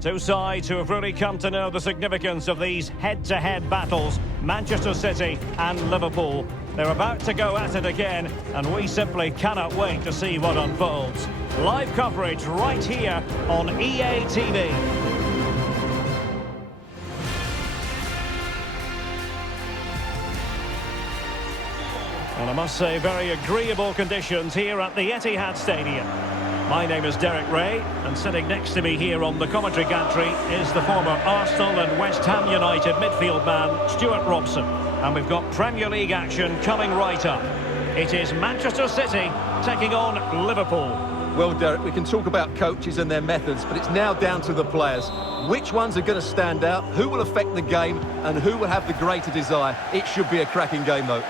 Two sides who have really come to know the significance of these head-to-head battles, Manchester City and Liverpool. They're about to go at it again, and we simply cannot wait to see what unfolds. Live coverage right here on EA TV. And I must say, very agreeable conditions here at the Etihad Stadium. My name is Derek Ray, and sitting next to me here on the commentary gantry is the former Arsenal and West Ham United midfield man, Stuart Robson. And we've got Premier League action coming right up. It is Manchester City taking on Liverpool. Well, Derek, we can talk about coaches and their methods, but it's now down to the players. Which ones are going to stand out, who will affect the game, and who will have the greater desire? It should be a cracking game, though.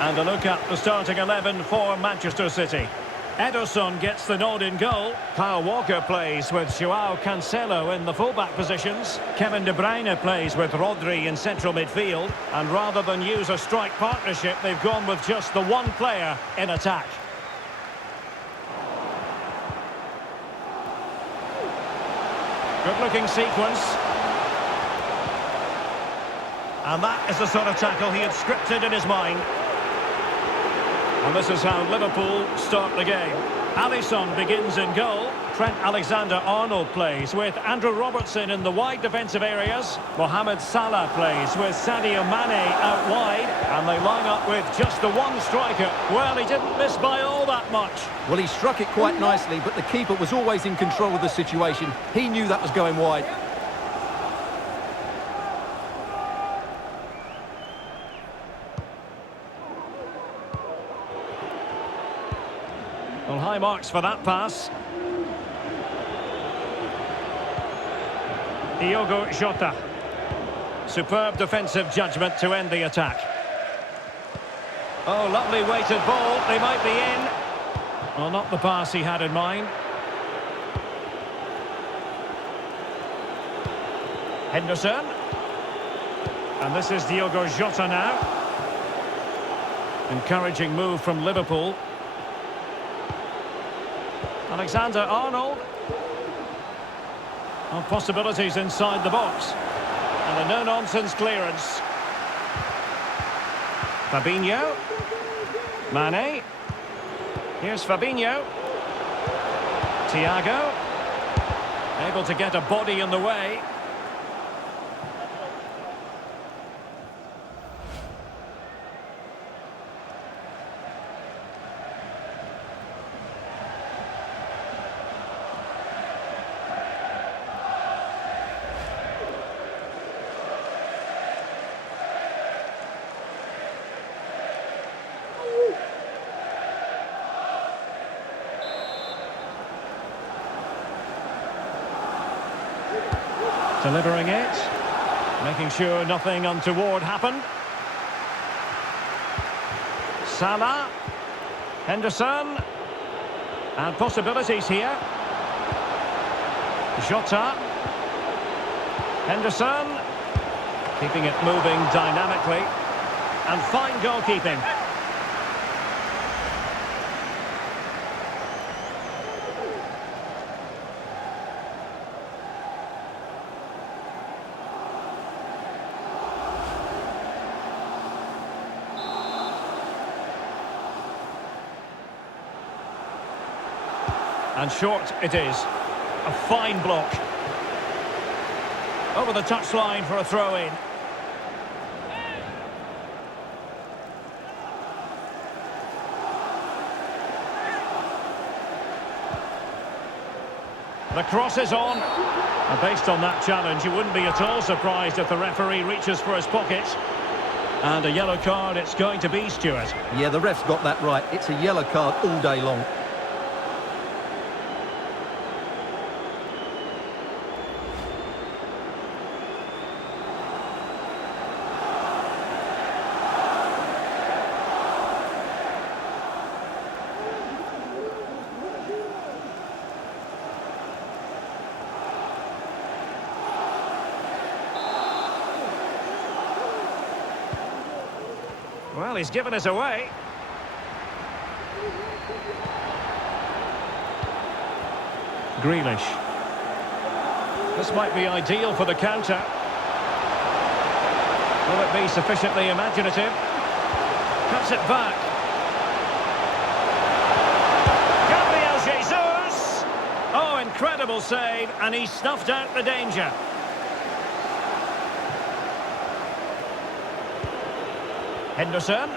And a look at the starting 11 for Manchester City. Ederson gets the nod in goal. Kyle Walker plays with Joao Cancelo in the fullback positions. Kevin De Bruyne plays with Rodri in central midfield. And rather than use a strike partnership, they've gone with just the one player in attack. Good-looking sequence. And that is the sort of tackle he had scripted in his mind. And this is how Liverpool start the game. Alisson begins in goal. Trent Alexander-Arnold plays with Andrew Robertson in the wide defensive areas. Mohamed Salah plays with Sadio Mane out wide. And they line up with just the one striker. Well, he didn't miss by all that much. Well, he struck it quite nicely, but the keeper was always in control of the situation. He knew that was going wide. Well, high marks for that pass. Diogo Jota. Superb defensive judgment to end the attack. Oh, lovely weighted ball. They might be in. Well, not the pass he had in mind. Henderson. And this is Diogo Jota now. Encouraging move from Liverpool. Alexander-Arnold. Well, possibilities inside the box. And a no-nonsense clearance. Fabinho. Mane. Here's Fabinho. Thiago. Able to get a body in the way. Delivering it, making sure nothing untoward happened. Salah, Henderson, and possibilities here. Jota, Henderson, keeping it moving dynamically, and fine goalkeeping. And short it is. A fine block. Over the touchline for a throw-in. The cross is on. And based on that challenge, you wouldn't be at all surprised if the referee reaches for his pocket. And a yellow card it's going to be, Stuart. Yeah, the ref's got that right. It's a yellow card all day long. Well, he's given us away. Grealish. This might be ideal for the counter. Will it be sufficiently imaginative? Cuts it back. Gabriel Jesus! Oh, incredible save, and he snuffed out the danger. Henderson.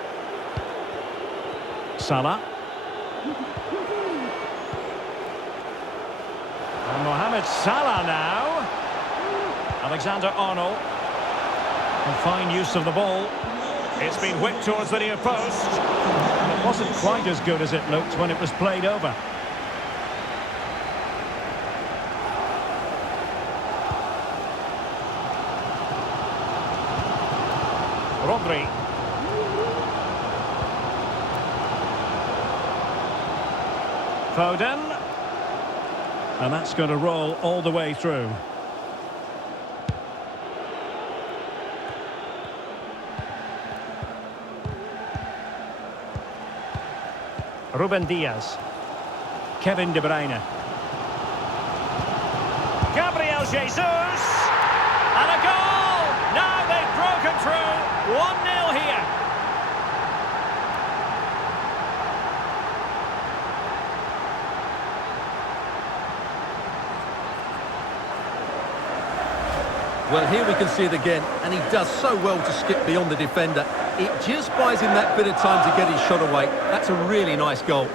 Salah. And Mohamed Salah now. Alexander-Arnold. And fine use of the ball. It's been whipped towards the near post. It wasn't quite as good as it looked when it was played over. Rodri. Foden. And that's going to roll all the way through. Ruben Diaz. Kevin De Bruyne. Gabriel Jesus! And a goal! Now they've broken through. 1-0 here. Well, here we can see it again, and he does so well to skip beyond the defender. It just buys him that bit of time to get his shot away. That's a really nice goal.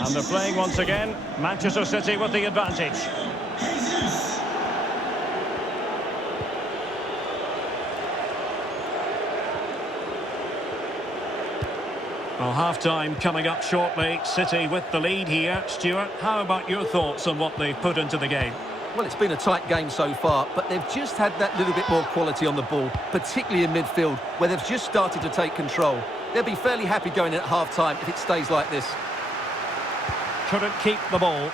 And they're playing once again. Manchester City with the advantage. Well, half-time coming up shortly. City with the lead here. Stuart, how about your thoughts on what they've put into the game? Well, it's been a tight game so far, but they've just had that little bit more quality on the ball, particularly in midfield, where they've just started to take control. They'll be fairly happy going in at half-time if it stays like this. Couldn't keep the ball.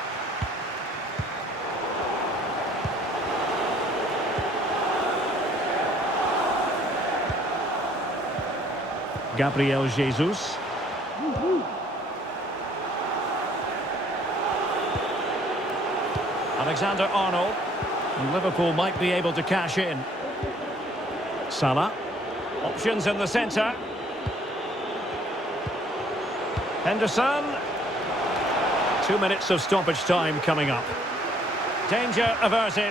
Gabriel Jesus. Alexander-Arnold. And Liverpool might be able to cash in. Salah. Options in the centre. Henderson. 2 minutes of stoppage time coming up. Danger averted.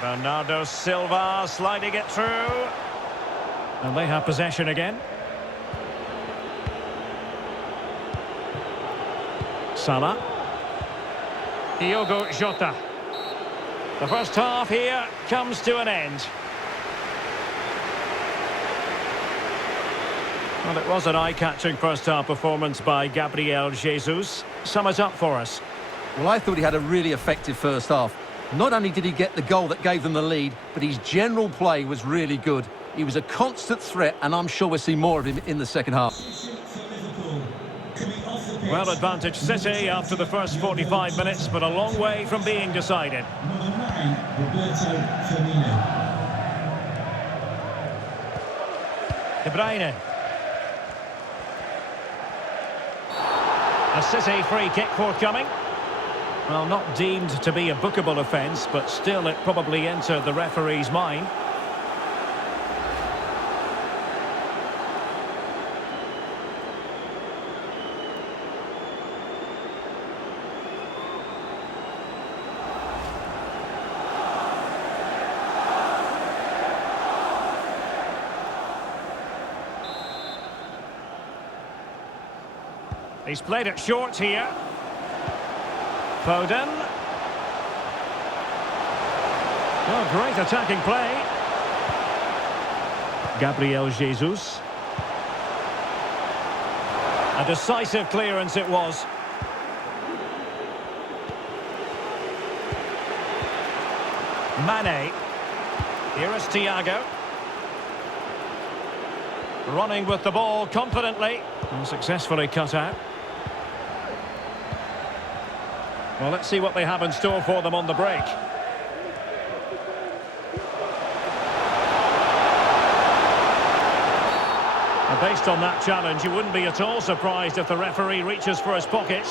Bernardo Silva sliding it through. And they have possession again. Salah. Diogo Jota. The first half here comes to an end. Well, it was an eye-catching first-half performance by Gabriel Jesus. Sum it up for us. Well, I thought he had a really effective first half. Not only did he get the goal that gave them the lead, but his general play was really good. He was a constant threat, and I'm sure we'll see more of him in the second half. Well, advantage City after the first 45 minutes, but a long way from being decided. De Bruyne. A City free kick forthcoming. Well, not deemed to be a bookable offence, but still it probably entered the referee's mind. He's played it short here. Foden. Oh, great attacking play. Gabriel Jesus. A decisive clearance it was. Mane. Here is Thiago. Running with the ball confidently. And successfully cut out. Well, let's see what they have in store for them on the break. And based on that challenge, you wouldn't be at all surprised if the referee reaches for his pocket.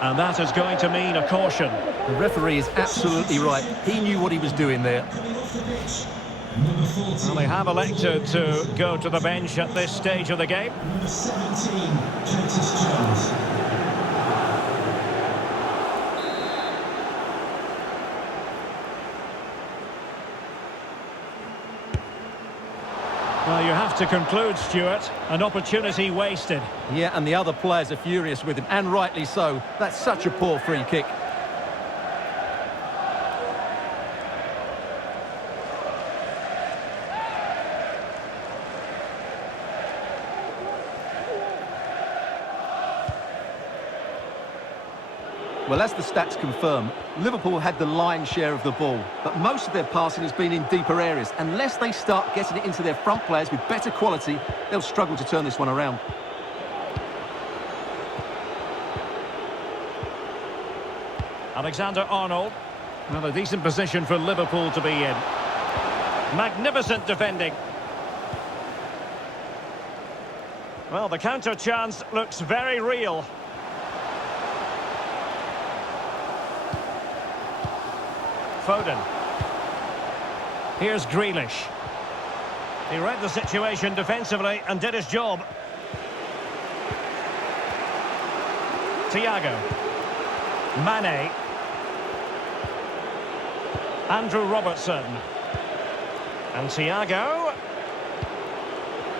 And that is going to mean a caution. The referee is absolutely right. He knew what he was doing there. Well, they have elected to go to the bench at this stage of the game. Number 17, Curtis Jones. Well, you have to conclude, Stuart, an opportunity wasted. Yeah, and the other players are furious with him, and rightly so. That's such a poor free kick. Well, as the stats confirm, Liverpool had the lion's share of the ball, but most of their passing has been in deeper areas. Unless they start getting it into their front players with better quality, they'll struggle to turn this one around. Alexander-Arnold. Well, a decent position for Liverpool to be in. Magnificent defending. Well, the counter chance looks very real. Foden. Here's Grealish. He read the situation defensively and did his job. Thiago. Mane. Andrew Robertson. And Thiago.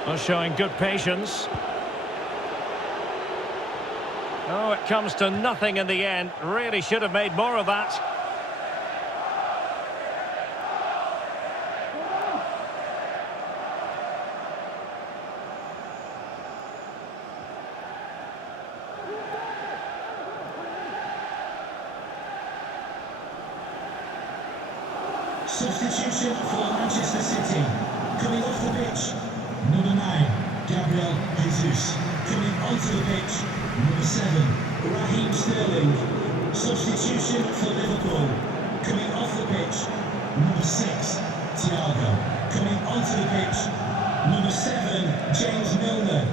Well, showing good patience. Oh, it comes to nothing in the end. Really should have made more of that. Substitution for Manchester City. Coming off the pitch, number 9, Gabriel Jesus. Coming onto the pitch, number 7, Raheem Sterling. Substitution for Liverpool. Coming off the pitch, number 6, Thiago. Coming onto the pitch, number 7, James Milner.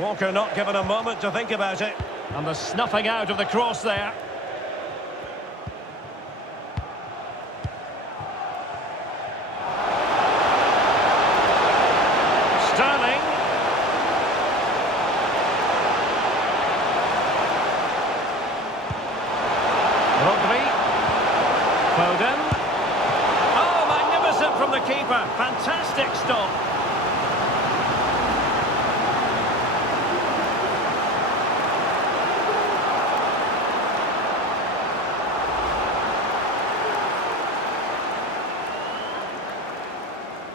Walker not given a moment to think about it. And the snuffing out of the cross there. Sterling. Rodri. Foden. Oh, magnificent from the keeper. Fantastic stop.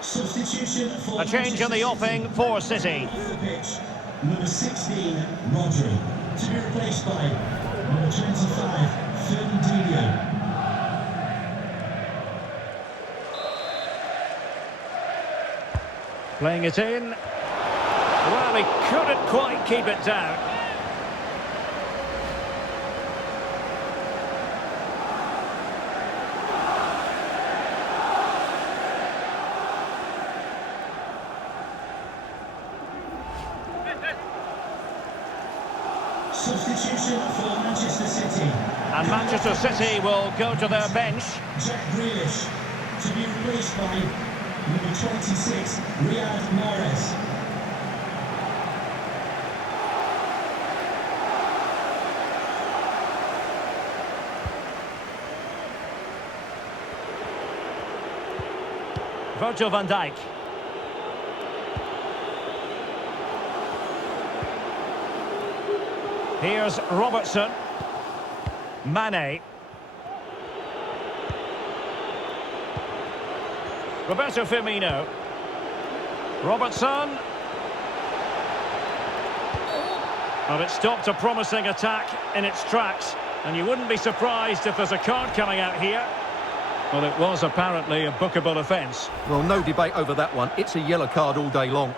Substitution for A change in the offing for City. Off the pitch, number 16, Rodri. To be replaced by number 25, Fernandinho. Playing it in. Well, he couldn't quite keep it down. Substitution for Manchester City. And Manchester City will go to their bench. Jack Grealish. To be replaced by number 26, Riyad Mahrez. Virgil van Dijk. Here's Robertson. Mane. Roberto Firmino. Robertson. Well, it stopped a promising attack in its tracks, and you wouldn't be surprised if there's a card coming out here. Well, it was apparently a bookable offence. Well, no debate over that one. It's a yellow card all day long.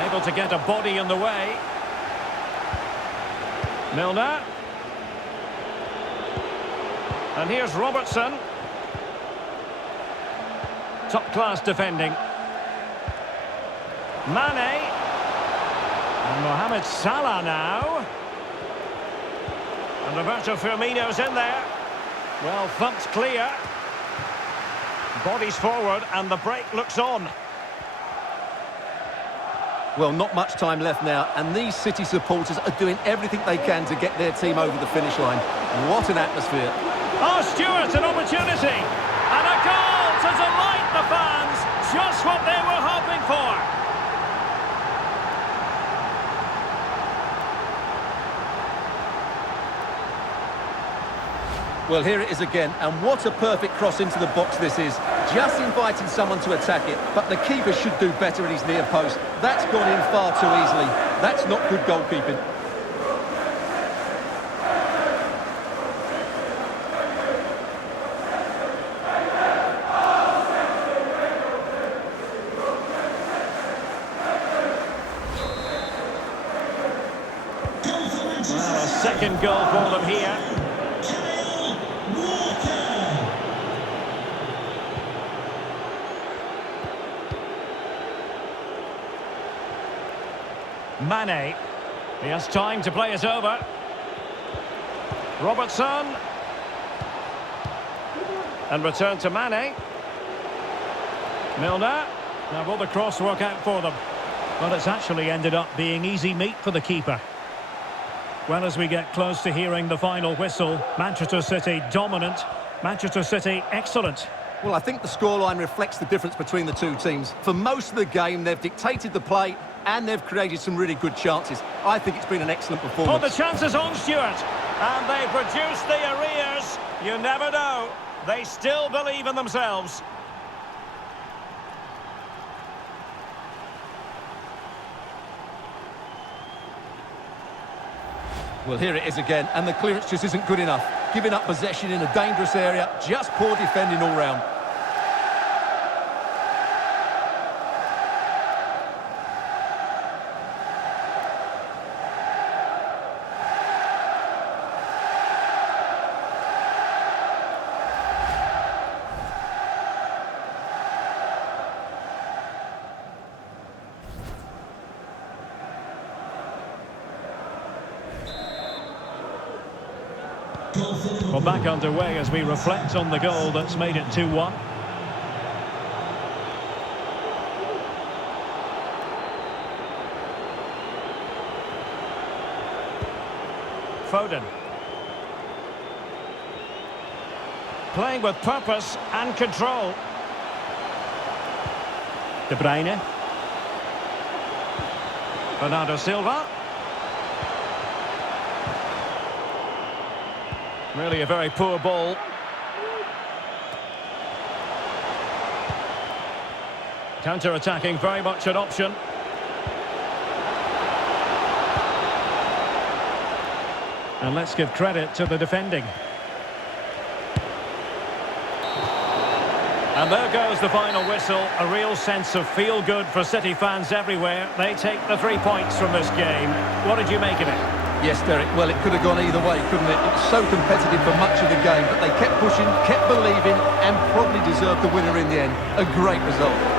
Able to get a body in the way. Milner. And here's Robertson. Top-class defending. Mane. And Mohamed Salah now. And Roberto Firmino's in there. Well, thumped clear. Bodies forward and the break looks on. Well, not much time left now, and these City supporters are doing everything they can to get their team over the finish line. What an atmosphere. Oh, Stewart, an opportunity. And a goal to delight the fans. Just what they were hoping for. Well, here it is again, and what a perfect cross into the box this is. Just inviting someone to attack it, but the keeper should do better at his near post. That's gone in far too easily. That's not good goalkeeping. Well, a second goal for them here. Mane. He has time to play it over. Robertson. And return to Mane. Milner. Now will the cross work out for them? Well, it's actually ended up being easy meat for the keeper. Well, as we get close to hearing the final whistle, Manchester City dominant, Manchester City excellent. Well, I think the scoreline reflects the difference between the two teams. For most of the game, they've dictated the play and they've created some really good chances. I think it's been an excellent performance. Oh, the chances on, Stewart. And they produce the arrears. You never know. They still believe in themselves. Well, here it is again, and the clearance just isn't good enough. Giving up possession in a dangerous area, just poor defending all round. Well, back underway as we reflect on the goal that's made it 2-1. Foden. Playing with purpose and control. De Bruyne. Bernardo Silva. Really a very poor ball. Counter-attacking, very much an option. And let's give credit to the defending. And there goes the final whistle. A real sense of feel-good for City fans everywhere. They take the 3 points from this game. What did you make of it? Yes, Derek, well, it could have gone either way, couldn't it? It was so competitive for much of the game, but they kept pushing, kept believing, and probably deserved the winner in the end. A great result.